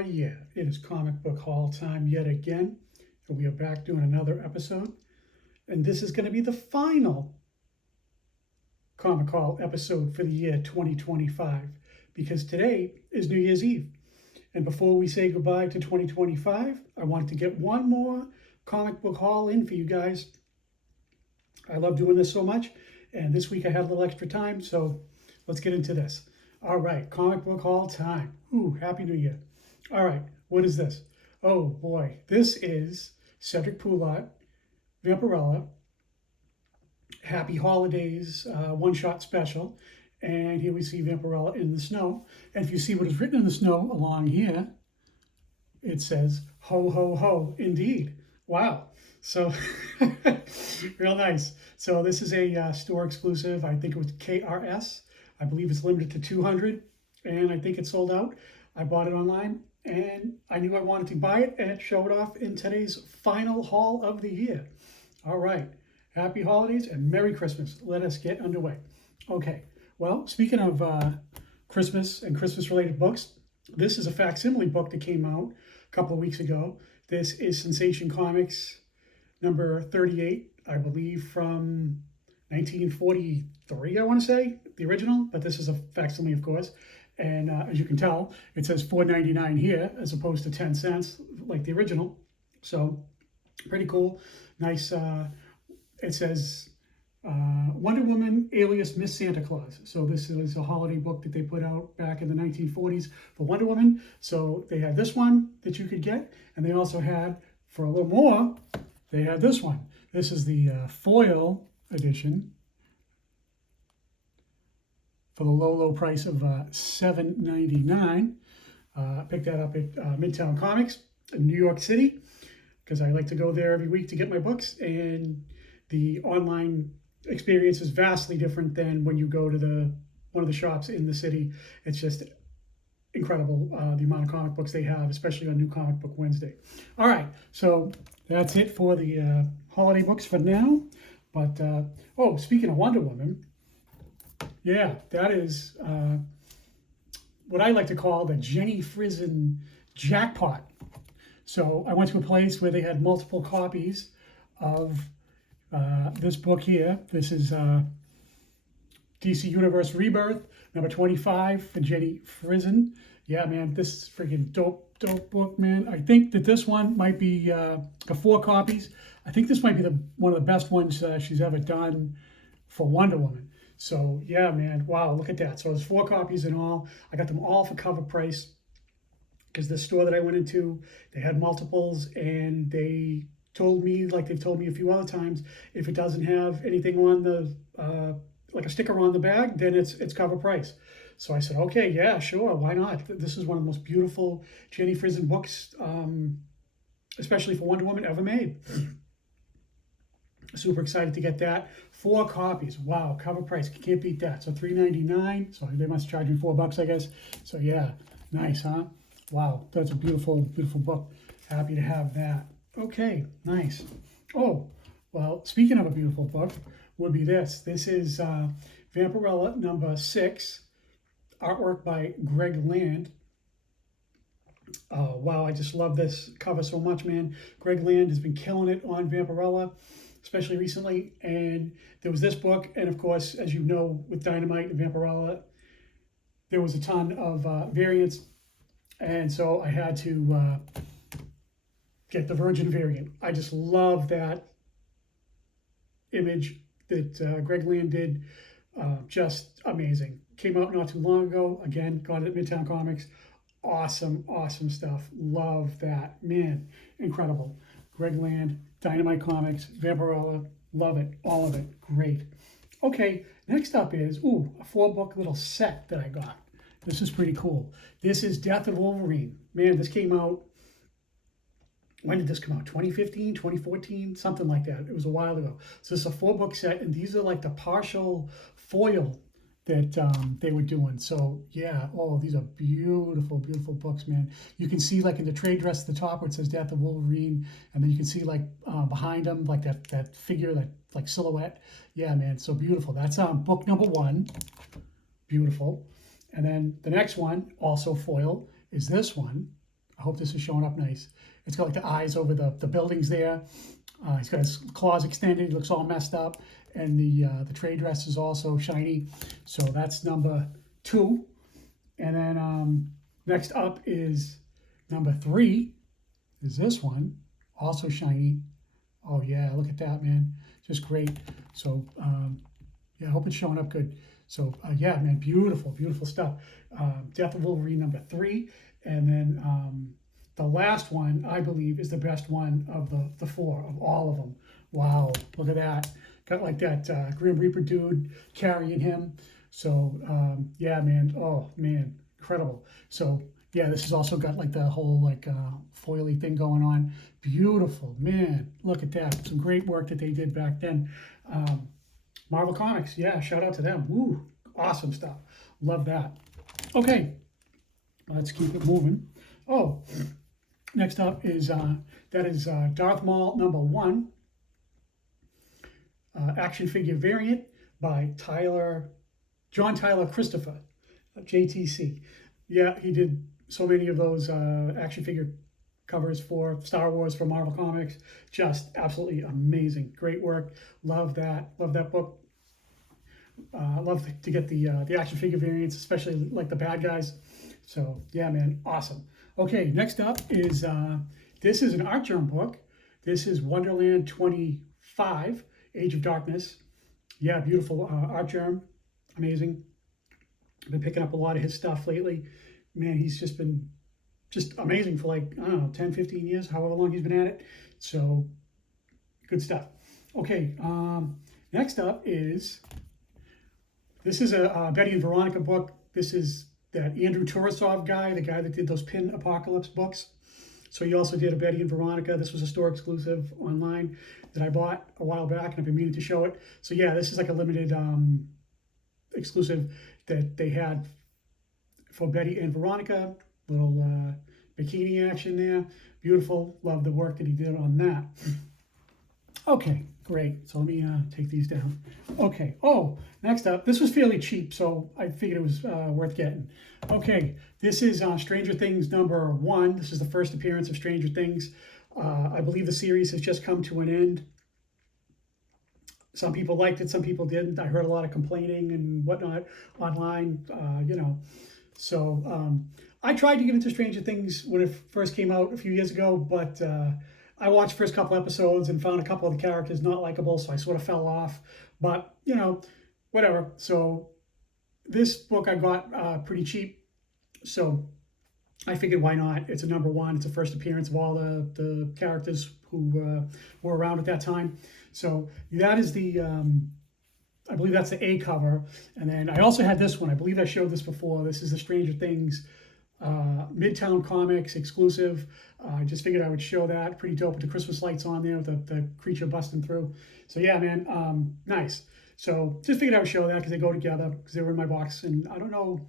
yeah, it is comic book haul time yet again. And we are back doing another episode. And this is going to be the final comic haul episode for the year 2025 because today is New Year's Eve. And before we say goodbye to 2025, I wanted to get one more comic book haul in for you guys. I love doing this so much. And this week I had a little extra time, so let's get into this. All right, comic book haul time. Ooh, Happy New Year. All right, what is this? Oh boy, this is Cedric Poulart, Vampirella, Happy Holidays one-shot special. And here we see Vampirella in the snow. And if you see what is written in the snow along here, it says, ho, ho, ho, indeed. Wow. So, real nice. So this is a store exclusive. I think it was KRS. I believe it's limited to 200. And I think it sold out. I bought it online. And I knew I wanted to buy it. And it showed off in today's final haul of the year. All right. Happy holidays and Merry Christmas. Let us get underway. Okay. Well, speaking of Christmas and Christmas-related books, this is a facsimile book that came out a couple of weeks ago. This is Sensation Comics number 38, I believe, from 1943, I want to say, the original, but this is a facsimile, of course. And as you can tell, it says $4.99 here as opposed to 10 cents like the original. So pretty cool. Nice. It says Wonder Woman alias Miss Santa Claus. So this is a holiday book that they put out back in the 1940s for Wonder Woman. So they had this one that you could get, and they also had, for a little more, they had this one. This is the foil edition for the low, low price of $7.99. Picked that up at Midtown Comics in New York City because I like to go there every week to get my books, and the online experience is vastly different than when you go to one of the shops in the city. It's just incredible the amount of comic books they have, especially on New Comic Book Wednesday. All right, so that's it for the holiday books for now. But oh, speaking of Wonder Woman, yeah, that is what I like to call the Jenny Frison jackpot. So I went to a place where they had multiple copies of this book here. This is DC Universe Rebirth, number 25 for Jenny Frison. Yeah, man, this is freaking dope book, man. I think that this one might be the 4 copies. I think this might be one of the best ones she's ever done for Wonder Woman. So yeah, man, wow, look at that. So there's 4 copies in all. I got them all for cover price because the store that I went into, they had multiples, and they told me, like they've told me a few other times, if it doesn't have anything on the like a sticker on the bag, then it's cover price. So I said, okay, yeah, sure, why not? This is one of the most beautiful Jenny Frison books, especially for Wonder Woman, ever made. Super excited to get that. 4 copies. Wow, cover price. Can't beat that. So $3.99. So they must charge me $4, I guess. So yeah, nice, huh? Wow, that's a beautiful, beautiful book. Happy to have that. Okay, nice. Oh, well, speaking of a beautiful book, would be this. This is Vampirella number 6, artwork by Greg Land. Oh, wow, I just love this cover so much, man. Greg Land has been killing it on Vampirella, especially recently. And there was this book, and of course, as you know, with Dynamite and Vampirella, there was a ton of variants. And so I had to get the Virgin variant. I just love that image that Greg Land did. Just amazing. Came out not too long ago. Again, got it at Midtown Comics. Awesome, awesome stuff. Love that. Man, incredible. Greg Land, Dynamite Comics, Vampirella. Love it. All of it. Great. Okay, next up is, a 4-book little set that I got. This is pretty cool. This is Death of Wolverine. Man, this came out, when did this come out? 2015, 2014, something like that. It was a while ago. So it's a 4-book set, and these are like the partial foil that they were doing. So yeah, oh, these are beautiful, beautiful books, man. You can see like in the trade dress at the top where it says Death of Wolverine, and then you can see like behind them, like that figure, that like silhouette. Yeah, man, so beautiful. That's book number 1. Beautiful. And then the next one, also foil, is this one. I hope this is showing up nice. It's got like the eyes over the buildings there. He's got his claws extended. He looks all messed up. And the trade dress is also shiny. So that's number 2. And then next up is number 3 is this one, also shiny. Oh yeah, look at that, man. Just great. So yeah, I hope it's showing up good. So yeah, man, beautiful, beautiful stuff. Death of Wolverine number 3. And then the last one, I believe, is the best one of the 4, of all of them. Wow, look at that. Got like that Grim Reaper dude carrying him. So yeah, man, oh man, incredible. So yeah, this has also got like the whole like foily thing going on. Beautiful, man, look at that. Some great work that they did back then. Marvel Comics, yeah, shout out to them. Woo, awesome stuff. Love that. Okay, let's keep it moving. Oh, next up is that is Darth Maul number 1. Action figure variant by John Tyler Christopher, JTC. Yeah, he did so many of those action figure covers for Star Wars, for Marvel Comics. Just absolutely amazing. Great work. Love that. Love that book. Love to get the action figure variants, especially like the bad guys. So yeah, man, awesome. Okay, next up is this is an Artgerm book. This is Wonderland 25. Age of Darkness. Yeah, beautiful Artgerm. Amazing. I've been picking up a lot of his stuff lately. Man, he's just been just amazing for like, I don't know, 10, 15 years, however long he's been at it. So, good stuff. Okay, next up is, this is a Betty and Veronica book. This is that Andrew Torosov guy, the guy that did those Pin Apocalypse books. So he also did a Betty and Veronica. This was a store exclusive online that I bought a while back, and I've been meaning to show it. So yeah, this is like a limited exclusive that they had for Betty and Veronica. Little bikini action there. Beautiful. Love the work that he did on that. Okay, great. So let me take these down. Okay. Oh, next up, this was fairly cheap, so I figured it was worth getting. Okay, this is Stranger Things number 1. This is the first appearance of Stranger Things. I believe the series has just come to an end. Some people liked it, some people didn't. I heard a lot of complaining and whatnot online, you know. So I tried to get into Stranger Things when it first came out a few years ago, but I watched the first couple episodes and found a couple of the characters not likable, so I sort of fell off. But, you know, whatever. So this book I got pretty cheap, so I figured why not? It's a number 1. It's a first appearance of all the characters who were around at that time. So that is the, I believe that's the A cover. And then I also had this one. I believe I showed this before. This is the Stranger Things Midtown Comics exclusive. I just figured I would show that. Pretty dope with the Christmas lights on there, with the creature busting through. So yeah, man, nice. So just figured I would show that because they go together, because they were in my box. And I don't know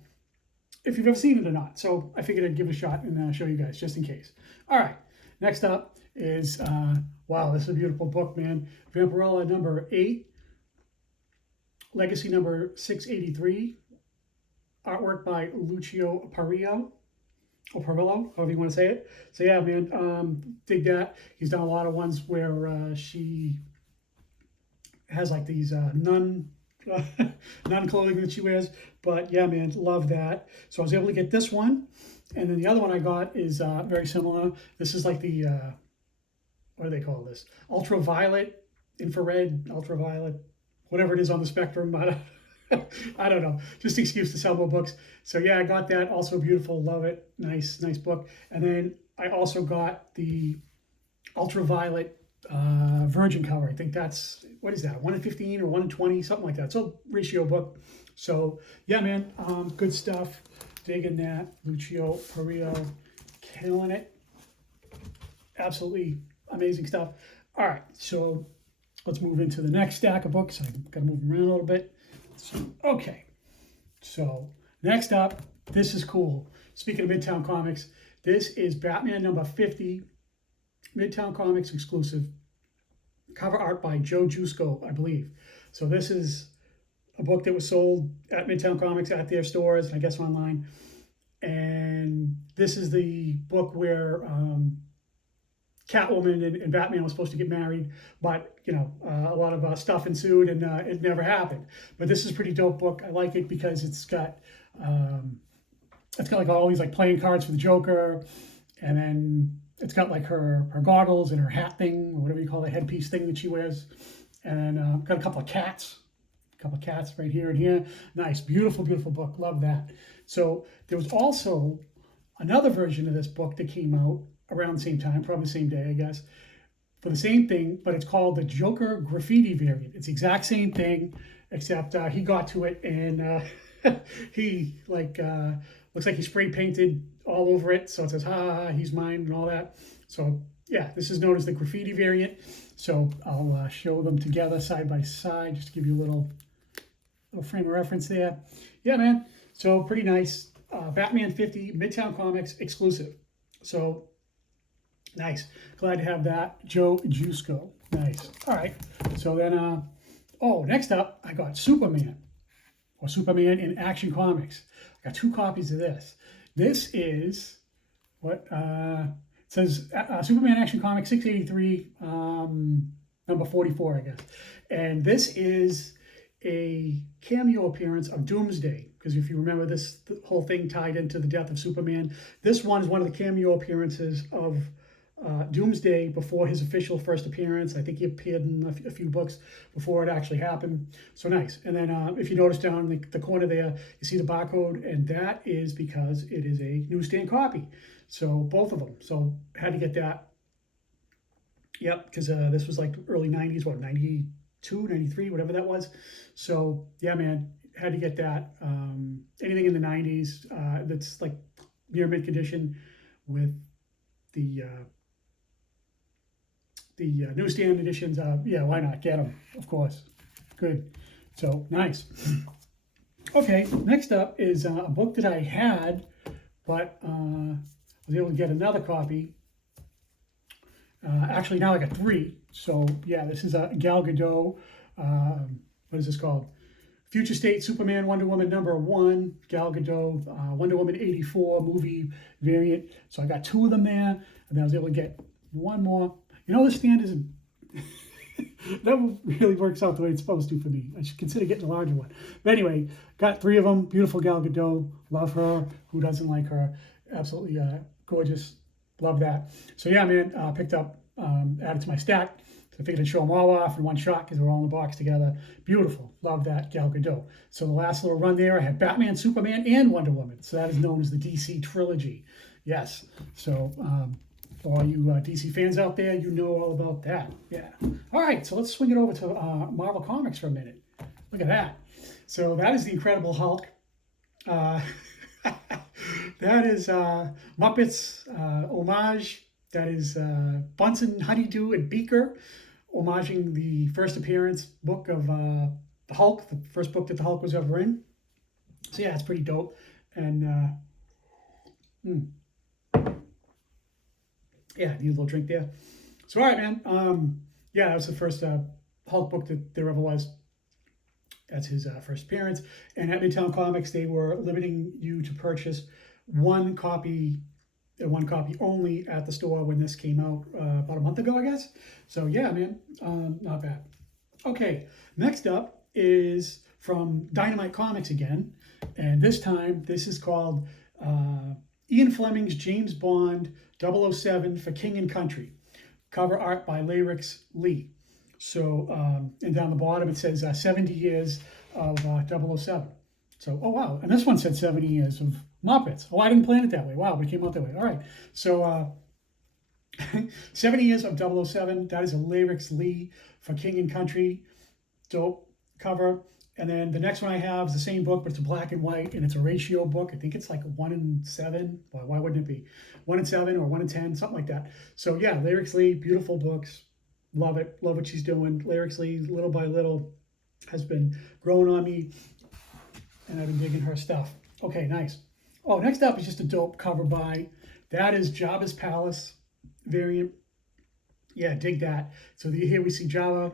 if you've ever seen it or not. So I figured I'd give it a shot and show you guys just in case. All right, next up is, wow, this is a beautiful book, man. Vampirella number 8, Legacy number 683, artwork by Lucio Parrillo, or Parrillo, however you want to say it. So yeah, man, dig that. He's done a lot of ones where she has like these nun clothing that she wears. But yeah, man, love that. So I was able to get this one. And then the other one I got is very similar. This is like the, what do they call this? Ultraviolet, infrared, ultraviolet, whatever it is on the spectrum. I don't know. Just an excuse to sell more books. So yeah, I got that. Also beautiful. Love it. Nice book. And then I also got the ultraviolet Virgin cover. I think that's, what is that, 1 in 15 or 1 in 20, something like that. It's a ratio book. So yeah, man, good stuff. Digging that. Lucio Parrillo, killing it. Absolutely amazing stuff. All right, so let's move into the next stack of books. I've got to move them around a little bit. So, okay, so next up, this is cool. Speaking of Midtown Comics, this is Batman number 50, Midtown Comics exclusive. Cover art by Joe Jusko, I believe. So this is a book that was sold at Midtown Comics at their stores, and I guess online. And this is the book where Catwoman and Batman were supposed to get married, but a lot of stuff ensued and it never happened. But this is a pretty dope book. I like it because it's got like all these like playing cards for the Joker, and then it's got like her goggles and her hat thing, or whatever you call the headpiece thing that she wears, and then got a couple of cats right here and here. Nice, beautiful, beautiful book. Love that. So there was also another version of this book that came out around the same time, probably the same day, I guess, for the same thing, but it's called the Joker Graffiti variant. It's the exact same thing, except he got to it and he looks like he spray painted all over it. So it says, ha, ha, ha, he's mine and all that. So yeah, this is known as the graffiti variant. So I'll show them together side by side, just to give you a little frame of reference there. Yeah, man. So pretty nice. Batman 50 Midtown Comics exclusive. So nice. Glad to have that. Joe Jusko. Nice. All right. So then, next up, I got Superman, or Superman in Action Comics. I got 2 copies of this. This is what it says, Superman Action Comics 683, number 44, I guess. And this is a cameo appearance of Doomsday, because if you remember, the whole thing tied into the death of Superman. This one is one of the cameo appearances of Doomsday before his official first appearance. I think he appeared in a few books before it actually happened. So nice. And then if you notice down in the corner there, you see the barcode, and that is because it is a newsstand copy. So both of them. So had to get that. Yep, because this was like early 90s, 92, 93, whatever that was. So yeah, man, had to get that. Anything in the 90s that's like near mint condition with the newsstand editions, yeah, why not? Get them, of course. Good. So, nice. Okay, next up is a book that I had, but I was able to get another copy. Actually, now I got 3. So, yeah, this is a Gal Gadot. What is this called? Future State Superman Wonder Woman #1, Gal Gadot, Wonder Woman 84 movie variant. So I got 2 of them there, and then I was able to get one more. This stand isn't, that really works out the way it's supposed to for me. I should consider getting a larger one. But anyway, got 3 of them. Beautiful Gal Gadot. Love her. Who doesn't like her? Absolutely gorgeous. Love that. So yeah, man, picked up, added to my stack. So I figured I'd show them all off in one shot because they're all in the box together. Beautiful. Love that Gal Gadot. So the last little run there, I had Batman, Superman, and Wonder Woman. So that is known as the DC trilogy. Yes. So for all you DC fans out there, you know all about that. Yeah. All right. So let's swing it over to Marvel Comics for a minute. Look at that. So that is the Incredible Hulk. That is Muppets homage. That is Bunsen, Honeydew, and Beaker, homaging the first appearance book of the Hulk, the first book that the Hulk was ever in. So yeah, it's pretty dope. And yeah, need a little drink there. So all right, man. Yeah, that was the first Hulk book that there ever was. That's his first appearance. And at Midtown Comics, they were limiting you to purchase one copy only at the store when this came out about a month ago, I guess. So yeah, man, not bad. Okay, next up is from Dynamite Comics again. And this time, this is called Ian Fleming's James Bond 007 for King and Country. Cover art by Lyrix Lee. So, and down the bottom it says 70 years of 007. So, oh wow, and this one said 70 years of Muppets. Oh, I didn't plan it that way. Wow, we came out that way. All right, so 70 years of 007. That is a Lyrix Lee for King and Country. Dope cover. And then the next one I have is the same book, but it's a black and white, and it's a ratio book. I think it's like 1:7. Well, why wouldn't it be 1:7 or 1:10, something like that? So yeah, Lyrix Lee, beautiful books. Love it. Love what she's doing. Lyrix Lee, little by little, has been growing on me, and I've been digging her stuff. Okay, nice. Oh, next up is just a dope cover by, that is Jabba's Palace variant. Yeah, dig that. So here we see Jabba,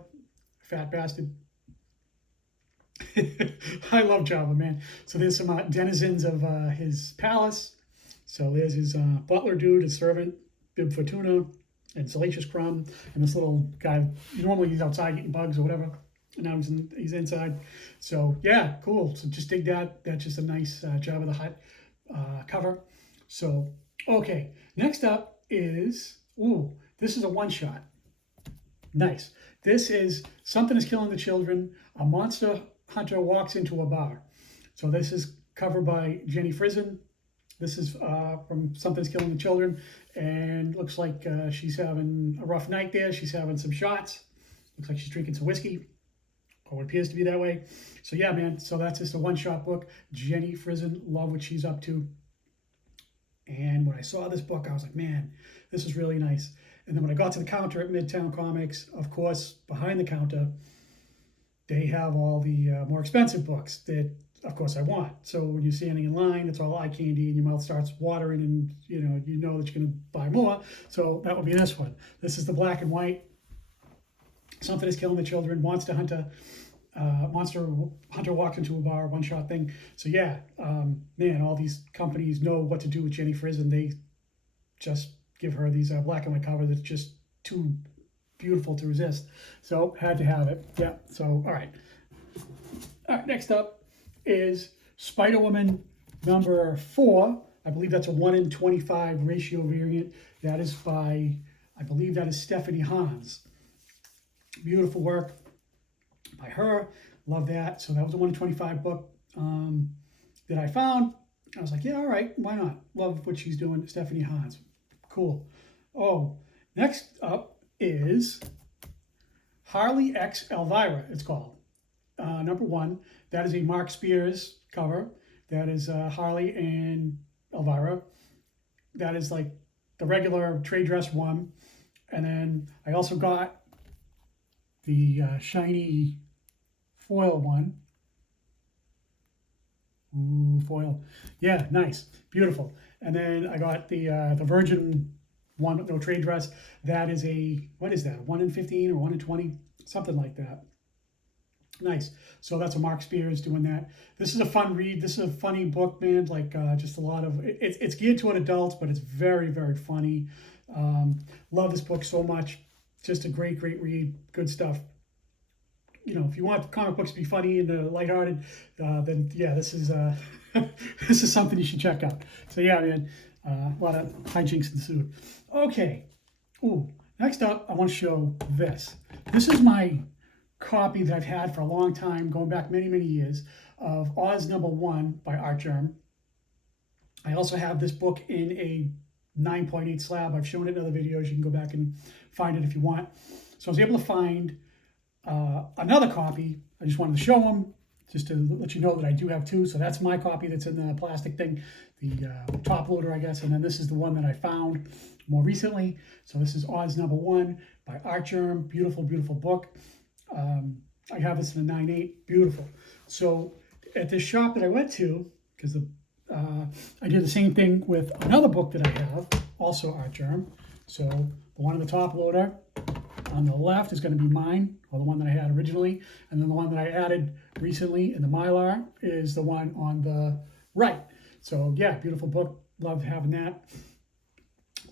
fat bastard. I love Jabba, man. So there's some denizens of his palace. So there's his butler dude, his servant, Bib Fortuna, and Salacious Crumb, and this little guy. Normally he's outside eating bugs or whatever, and now he's inside. So yeah, cool. So just dig that. That's just a nice Jabba the Hutt cover. So okay, next up is this is a one shot. Nice. This is Something is Killing the Children. A monster hunter walks into a bar. So this is covered by Jenny Frison. This is from Something's Killing the Children, and looks like she's having a rough night there. She's having some shots. Looks like she's drinking some whiskey, or it appears to be that way. So yeah, man, so that's just a one-shot book. Jenny Frison, love what she's up to. And when I saw this book, I was like, man, this is really nice. And then when I got to the counter at Midtown Comics, of course, behind the counter, they have all the more expensive books that, of course, I want. So when you're standing in line, it's all eye candy and your mouth starts watering and you know that you're going to buy more. So that would be this one. This is the black and white. Something is Killing the Children. Monster hunter walks into a bar, one-shot thing. So yeah, man, all these companies know what to do with Jenny Frison. They just give her these black and white covers that's just too beautiful to resist. So had to have it. Yeah. So all right. Next up is Spider-Woman number 4. I believe that's a 1 in 25 ratio variant. That is by, I believe that is Stephanie Hans. Beautiful work by her. Love that. So that was a 1 in 25 book that I found. I was like, yeah, all right, why not? Love what she's doing, Stephanie Hans. Cool. Oh, next up is Harley X Elvira, it's called. Number 1, that is a Mark Spears cover. That is Harley and Elvira. That is like the regular trade dress one. And then I also got the shiny foil one. Ooh, foil. Yeah, nice. Beautiful. And then I got the Virgin one, no trade dress. That is a, what is that? 1 in 15 or 1 in 20? Something like that. Nice. So that's a Mark Spears doing that. This is a fun read. This is a funny book, man. Like just a lot of, it's geared toward adults, but it's very, very funny. Love this book so much. Just a great, great read. Good stuff. You know, if you want comic books to be funny and lighthearted, then yeah, this is this is something you should check out. So yeah, man, a lot of hijinks ensued. Okay. Ooh, next up, I want to show this. This is my copy that I've had for a long time, going back many, many years, of Oz #1 by Artgerm. I also have this book in a 9.8 slab. I've shown it in other videos. You can go back and find it if you want. So I was able to find another copy. I just wanted to show them, just to let you know that I do have 2. So that's my copy that's in the plastic thing, the top loader, I guess. And then this is the one that I found more recently. So this is Oz #1 by Artgerm. Beautiful, beautiful book. I have this in a 9.8. Beautiful. So at this shop that I went to, because I did the same thing with another book that I have, also Artgerm. So the one on the top loader on the left is going to be mine, or the one that I had originally. And then the one that I added recently in the Mylar is the one on the right. So yeah, beautiful book. Love having that.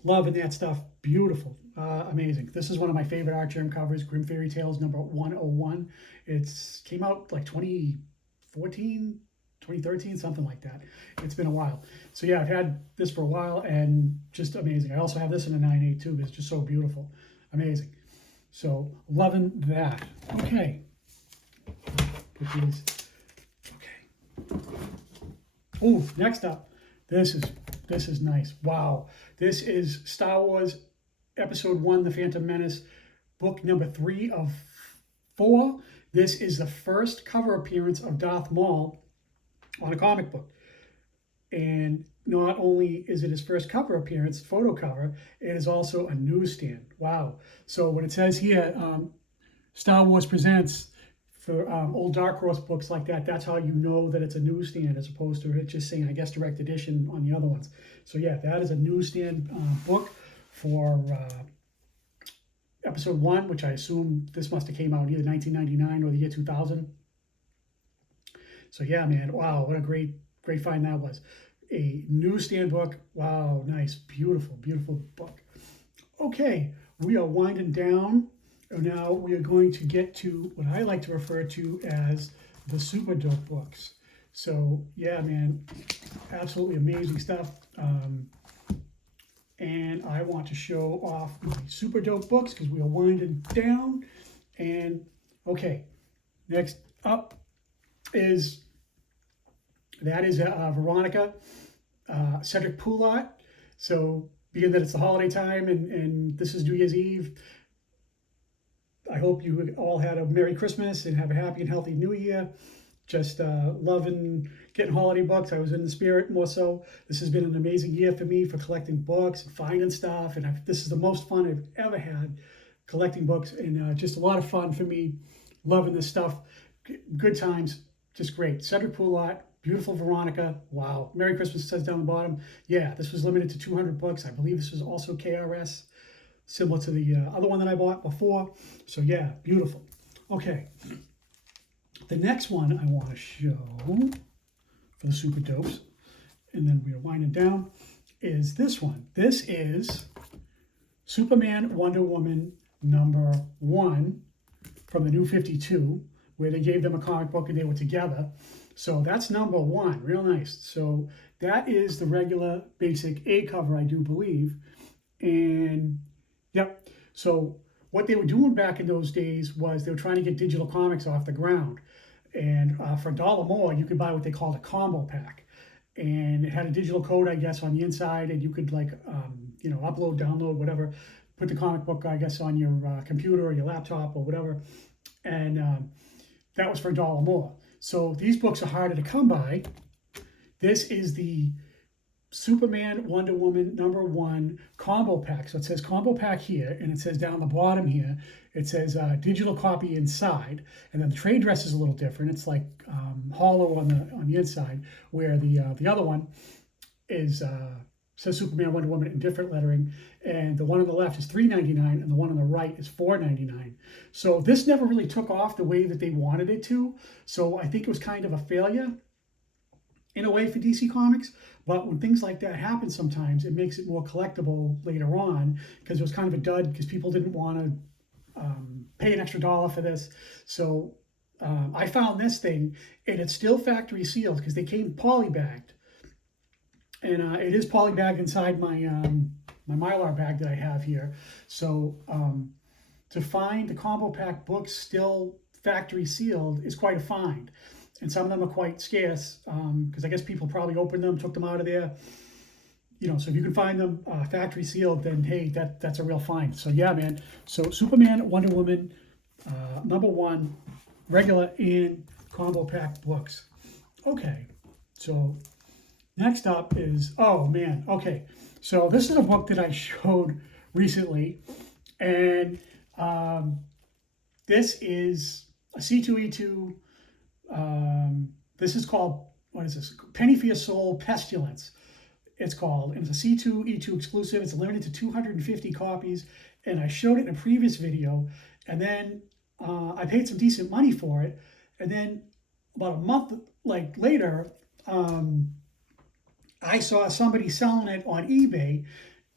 Loving that stuff. Beautiful. Amazing. This is one of my favorite Artgerm covers, Grim Fairy Tales number 101. It's came out like 2014, 2013, something like that. It's been a while. So yeah, I've had this for a while and just amazing. I also have this in a 9.8 too, but it's just so beautiful. Amazing. So loving that. Okay. Put these. Okay. Oh, next up, this is nice. Wow. This is Star Wars Episode 1, The Phantom Menace, book number 3 of 4. This is the first cover appearance of Darth Maul on a comic book. And not only is it his first cover appearance, photo cover, it is also a newsstand. Wow. So when it says here, Star Wars Presents, for old Dark Horse books like that, that's how you know that it's a newsstand, as opposed to it just saying, I guess, direct edition on the other ones. So yeah, that is a newsstand book for Episode 1, which I assume this must have came out either 1999 or the year 2000. So yeah, man, wow, what a great find that was. a newsstand book. Wow, nice, beautiful, beautiful book. Okay, we are winding down. And now we are going to get to what I like to refer to as the super dope books. So yeah, man, absolutely amazing stuff. And I want to show off my super dope books because we are winding down. And okay, next up is Veronica, Cedric Poulat. So being that it's the holiday time and this is New Year's Eve, I hope you all had a Merry Christmas and have a happy and healthy New Year. Just loving getting holiday books. I was in the spirit more so. This has been an amazing year for me for collecting books and finding stuff. And this is the most fun I've ever had collecting books. And just a lot of fun for me. Loving this stuff. Good times. Just great. Cedric Poulat, beautiful Veronica. Wow. Merry Christmas says down the bottom. Yeah, this was limited to 200 books. I believe this was also KRS, similar to the other one that I bought before. So yeah, beautiful. Okay. The next one I want to show for the super dopes, and then we are winding down, is this one. This is Superman Wonder Woman #1 from the New 52, where they gave them a comic book and they were together. So that's #1, real nice. So that is the regular basic A cover, I do believe. And yep, so what they were doing back in those days was they were trying to get digital comics off the ground. And for $1 more, you could buy what they called a combo pack. And it had a digital code, I guess, on the inside, and you could upload, download, whatever, put the comic book, I guess, on your computer or your laptop or whatever. And that was for $1 more. So these books are harder to come by. This is the Superman Wonder Woman #1 combo pack. So it says combo pack here, and it says down the bottom here, it says digital copy inside, and then the trade dress is a little different. It's like hollow on the inside, where the other one is says Superman Wonder Woman in different lettering, and the one on the left is $3.99, and the one on the right is $4.99. So this never really took off the way that they wanted it to. So I think it was kind of a failure in a way for DC Comics. But when things like that happen sometimes, it makes it more collectible later on, because it was kind of a dud because people didn't want to pay an extra $1 for this. So I found this thing, and it's still factory sealed because they came polybagged. And it is polybagged inside my my Mylar bag that I have here. So to find the combo pack books still factory sealed is quite a find. And some of them are quite scarce because I guess people probably opened them, took them out of there. So if you can find them factory sealed, then hey, that's a real find. So yeah, man. So Superman, Wonder Woman, #1, regular and combo pack books. Okay, so next up is, oh man, okay. So this is a book that I showed recently, and this is a C2E2. This is called, what is this? Penny for Your Soul Pestilence, it's called. And it's a C2E2 exclusive. It's limited to 250 copies. And I showed it in a previous video. And then I paid some decent money for it. And then about a month later, I saw somebody selling it on eBay.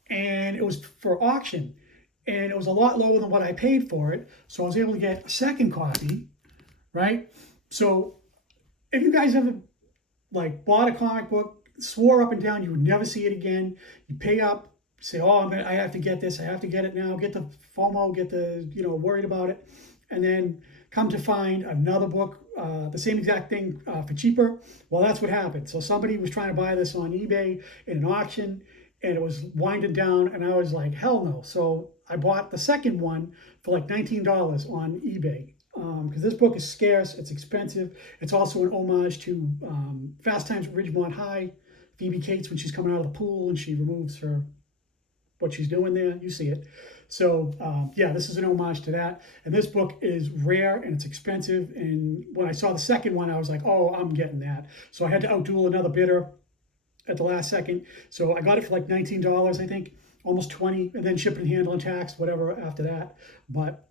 And it was for auction. And it was a lot lower than what I paid for it. So I was able to get a second copy, right? So if you guys ever bought a comic book, swore up and down you would never see it again, you pay up, say, oh, I have to get this, I have to get it now, get the FOMO, get the, worried about it, and then come to find another book, the same exact thing for cheaper. Well, that's what happened. So somebody was trying to buy this on eBay in an auction, and it was winding down, and I was like, hell no. So I bought the second one for like $19 on eBay. Because this book is scarce, it's expensive. It's also an homage to Fast Times at Ridgemont High. Phoebe Cates, when she's coming out of the pool and she removes what she's doing there, you see it. So yeah, this is an homage to that. And this book is rare and it's expensive. And when I saw the second one, I was like, oh, I'm getting that. So I had to outduel another bidder at the last second. So I got it for like $19, I think, almost 20, and then shipping, handling, tax, whatever after that. But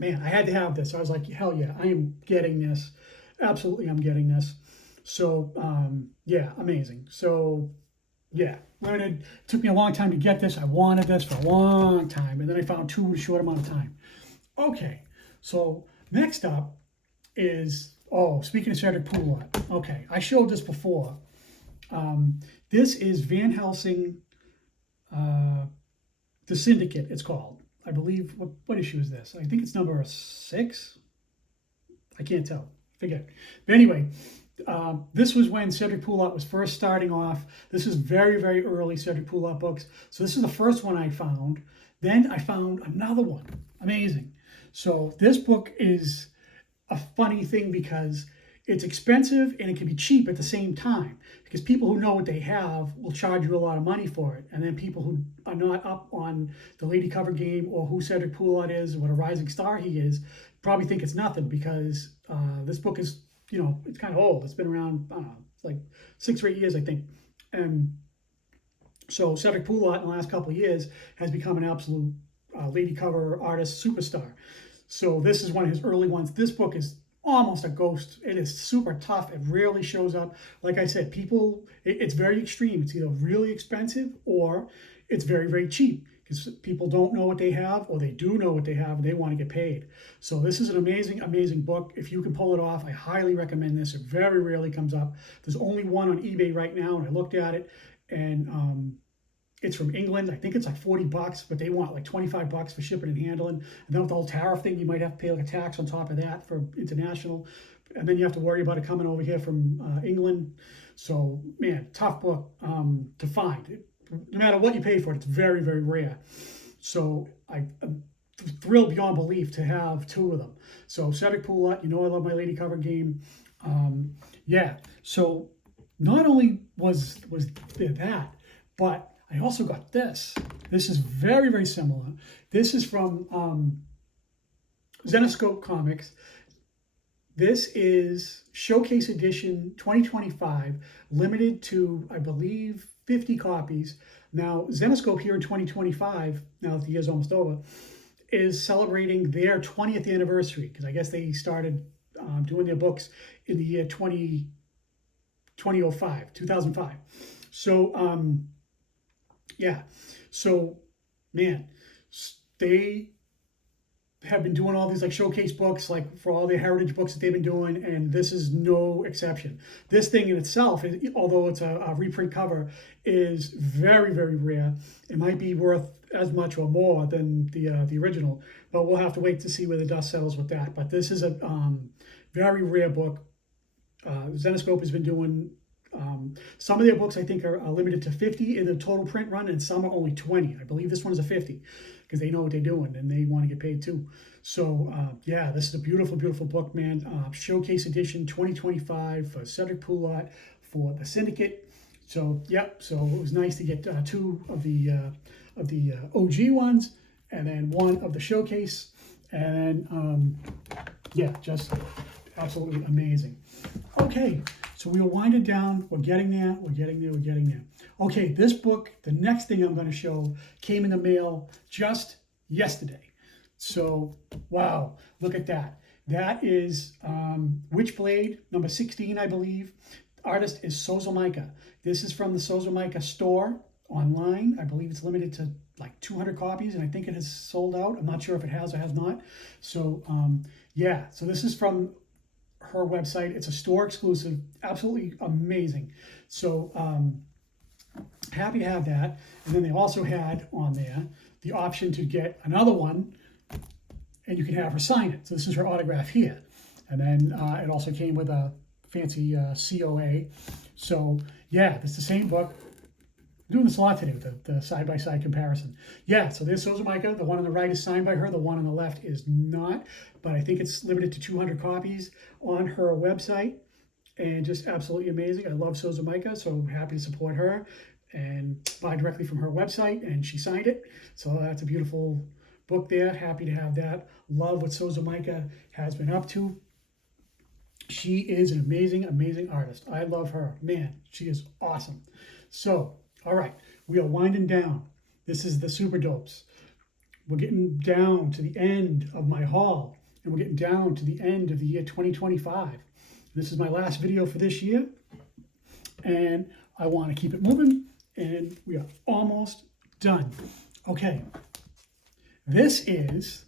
man, I had to have this. I was like, hell yeah, I am getting this. Absolutely, I'm getting this. So yeah, amazing. So yeah, it took me a long time to get this. I wanted this for a long time, and then I found two in a short amount of time. Okay, so next up is, oh, speaking of Cedric Poulat. Okay, I showed this before. This is Van Helsing, The Syndicate, it's called. I believe, what issue is this? I think it's number 6. I can't tell. Forget. But anyway, this was when Cedric Poulat was first starting off. This is very, very early Cedric Poulat books. So this is the first one I found. Then I found another one. Amazing. So this book is a funny thing because it's expensive and it can be cheap at the same time, because people who know what they have will charge you a lot of money for it, and then people who are not up on the Lady Cover game or who Cedric Poulat is, what a rising star he is, probably think it's nothing, because this book is, it's kind of old. It's been around, I don't know, it's like 6 or 8 years, I think. And so Cedric Poulat in the last couple of years has become an absolute Lady Cover artist superstar. So this is one of his early ones. This book is almost a ghost. It is super tough. It rarely shows up. Like I said, it's very extreme. It's either really expensive or it's very, very cheap, because people don't know what they have, or they do know what they have and they want to get paid. So this is an amazing, amazing book. If you can pull it off, I highly recommend this. It very rarely comes up. There's only one on eBay right now, and I looked at it, and it's from England. I think it's like $40, but they want like $25 for shipping and handling. And then with the whole tariff thing, you might have to pay like a tax on top of that for international. And then you have to worry about it coming over here from England. So, man, tough book to find. No matter what you pay for it, it's very, very rare. So I'm thrilled beyond belief to have 2 of them. So Cedric Poulat, I love my Lady Cover game. Yeah, so not only was there that, but I also got this. This is very, very similar. This is from Zenescope Comics. This is Showcase Edition 2025, limited to, I believe, 50 copies. Now, Zenescope here in 2025, now that the year's almost over, is celebrating their 20th anniversary, because I guess they started doing their books in the year 2005. So, yeah, so, man, they have been doing all these like showcase books, like for all their heritage books that they've been doing, and this is no exception. This thing in itself, although it's a reprint cover, is very, very rare. It might be worth as much or more than the original, but we'll have to wait to see where the dust settles with that. But this is a very rare book. Zenescope has been doing some of their books, I think, are limited to 50 in the total print run, and some are only 20. I believe this one is a 50, because they know what they're doing and they want to get paid too. So yeah, this is a beautiful, beautiful book, man. Showcase Edition 2025 for Cedric Poulat for the Syndicate. So yep, so it was nice to get 2 of the OG ones, and then 1 of the Showcase, and then yeah, just absolutely amazing. Okay, so we are winding down. We're getting there. We're getting there. We're getting there. Okay, this book, the next thing I'm going to show, came in the mail just yesterday. So, wow, look at that. That is Witchblade, number 16, I believe. Artist is Sozomaika. This is from the Sozomaika store online. I believe it's limited to like 200 copies, and I think it has sold out. I'm not sure if it has or has not. So, yeah, so this is from her website. It's a store exclusive, absolutely amazing. So happy to have that. And then they also had on there the option to get another one, and you can have her sign it. So this is her autograph here. And then it also came with a fancy COA. So yeah, it's the same book. I'm doing this a lot today with the side-by-side comparison. Yeah, so there's Sozomaika. The one on the right is signed by her. The one on the left is not, but I think it's limited to 200 copies on her website, and just absolutely amazing. I love Sozomaika, so happy to support her and buy directly from her website, and she signed it. So that's a beautiful book there. Happy to have that. Love what Sozomaika has been up to. She is an amazing, amazing artist. I love her. Man, she is awesome. So, all right, we are winding down. This is the Super Dopes. We're getting down to the end of my haul, and we're getting down to the end of the year 2025. This is my last video for this year. and I want to keep it moving, and we are almost done. Okay, this is,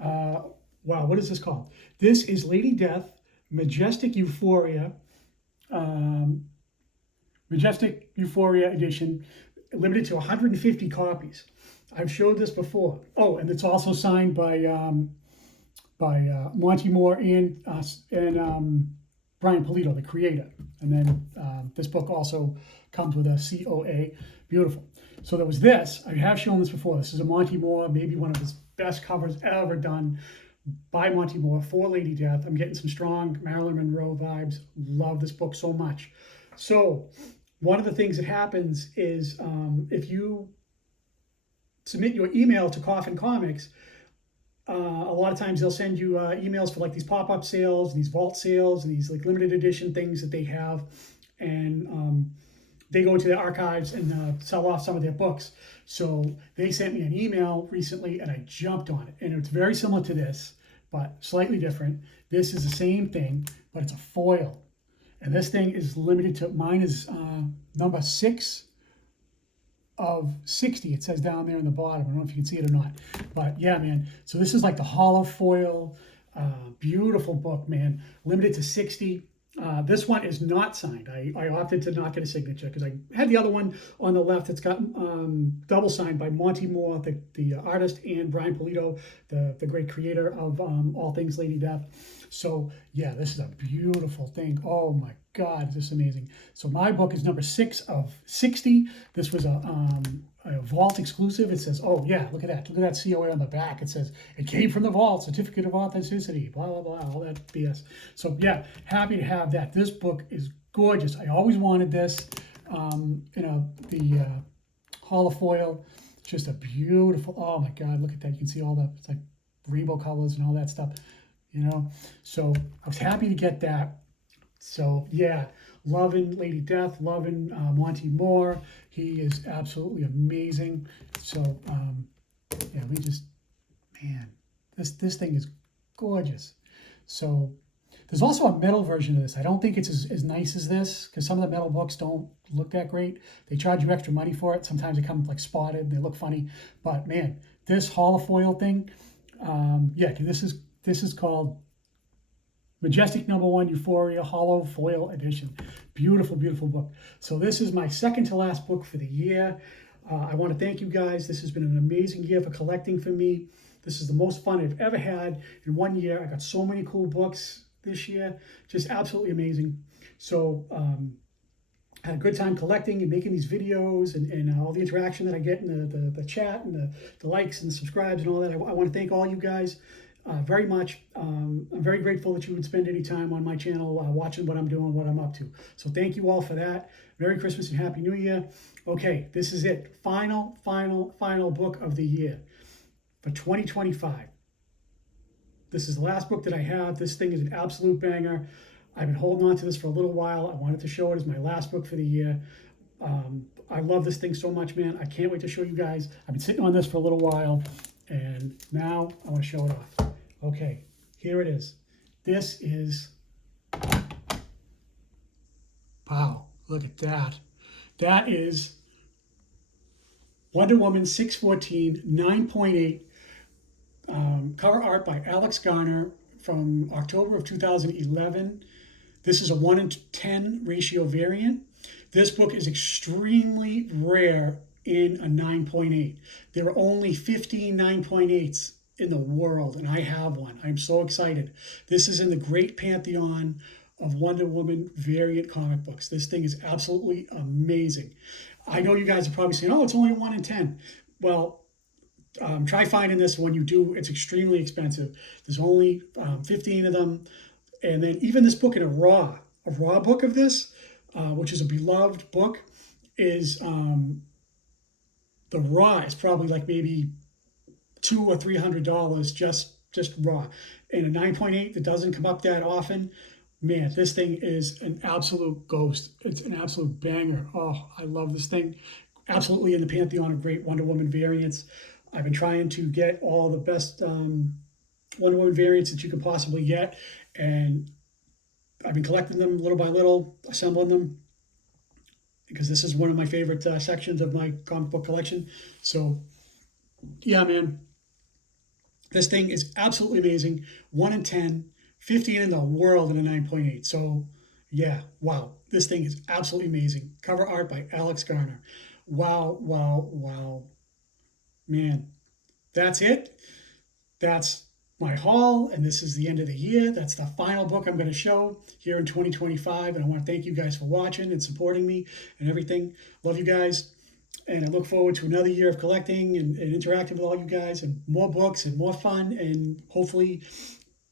wow, what is this called? This is Lady Death, Majestic Euphoria, Majestic Euphoria edition, limited to 150 copies. I've showed this before. Oh, and it's also signed by Monty Moore and Brian Pulido, the creator. And then this book also comes with a COA. Beautiful. So there was this. I have shown this before. This is a Monty Moore, maybe one of his best covers ever done by Monty Moore for Lady Death. I'm getting some strong Marilyn Monroe vibes. Love this book so much. So one of the things that happens is if you submit your email to Coffin Comics, a lot of times they'll send you emails for like these pop-up sales, these vault sales, and these like limited edition things that they have, and they go into the archives and sell off some of their books. So they sent me an email recently, and I jumped on it, and it's very similar to this, but slightly different. This is the same thing, but it's a foil, and this thing is limited to, mine is number 6 of 60. It says down there in the bottom. I don't know if you can see it or not, but yeah, man. So this is like the hollow foil, beautiful book, man. Limited to 60. This one is not signed. I opted to not get a signature because I had the other one on the left that's got double signed by Monty Moore, the artist, and Brian Pulido, the great creator of all things Lady Death. So yeah, this is a beautiful thing. Oh my God, this is amazing. So my book is number 6 of 60. This was a vault exclusive. It says, oh yeah, look at that. Look at that COA on the back. It says, it came from the vault, certificate of authenticity, blah, blah, blah, all that BS. So yeah, happy to have that. This book is gorgeous. I always wanted this. The holofoil, just a beautiful, oh my God, look at that. You can see all the, it's like rainbow colors and all that stuff, you know? So I was happy to get that. So yeah, loving Lady Death, loving Monty Moore. He is absolutely amazing. So yeah, we just, man, this thing is gorgeous. So there's also a metal version of this. I don't think it's as nice as this because some of the metal books don't look that great. They charge you extra money for it. Sometimes they come like spotted. They look funny. But man, this holofoil thing, yeah, this is called Majestic #1 Euphoria Hollow Foil Edition. Beautiful, beautiful book. So this is my second to last book for the year. I want to thank you guys. This has been an amazing year for collecting for me. This is the most fun I've ever had in one year. I got so many cool books this year. Just absolutely amazing. So I had a good time collecting and making these videos and all the interaction that I get in the chat and the likes and the subscribes and all that. I want to thank all you guys very much. I'm very grateful that you would spend any time on my channel watching what I'm doing, what I'm up to. So thank you all for that. Merry Christmas and Happy New Year. Okay, this is it. Final book of the year for 2025. This is the last book that I have. This thing is an absolute banger. I've been holding on to this for a little while. I wanted to show it as my last book for the year. I love this thing so much, man. I can't wait to show you guys. I've been sitting on this for a little while, and now I want to show it off. Okay, here it is. This is, wow, look at that. That is Wonder Woman 614 9.8, cover art by Alex Garner from October of 2011. This is a 1:10 ratio variant. This book is extremely rare in a 9.8. There are only 15 9.8s in the world, and I have one. I'm so excited. This is in the great pantheon of Wonder Woman variant comic books. This thing is absolutely amazing. I know you guys are probably saying, oh, it's only a 1 in 10. Well, try finding this. When you do, it's extremely expensive. There's only 15 of them. And then even this book in a raw book of this, which is a beloved book, is the raw is probably like maybe $200 or $300 just raw. And a 9.8 that doesn't come up that often, man, this thing is an absolute ghost. It's an absolute banger. Oh, I love this thing. Absolutely in the pantheon of great Wonder Woman variants. I've been trying to get all the best Wonder Woman variants that you could possibly get, and I've been collecting them little by little, assembling them, because this is one of my favorite sections of my comic book collection. So, yeah, man, this thing is absolutely amazing. 1 in 10, 15 in the world and a 9.8. So, yeah, wow. This thing is absolutely amazing. Cover art by Alex Garner. Wow, wow, wow. Man, that's it. That's my haul, and this is the end of the year. That's the final book I'm going to show here in 2025. And I want to thank you guys for watching and supporting me and everything. Love you guys. And I look forward to another year of collecting and interacting with all you guys, and more books and more fun. And hopefully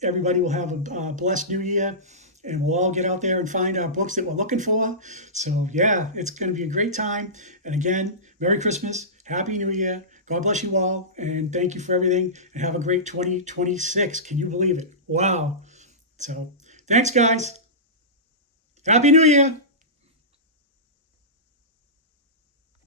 everybody will have a blessed new year, and we'll all get out there and find our books that we're looking for. So yeah, it's going to be a great time. And again, Merry Christmas, Happy New Year. God bless you all, and thank you for everything, and have a great 2026. Can you believe it? Wow. So thanks, guys. Happy New Year.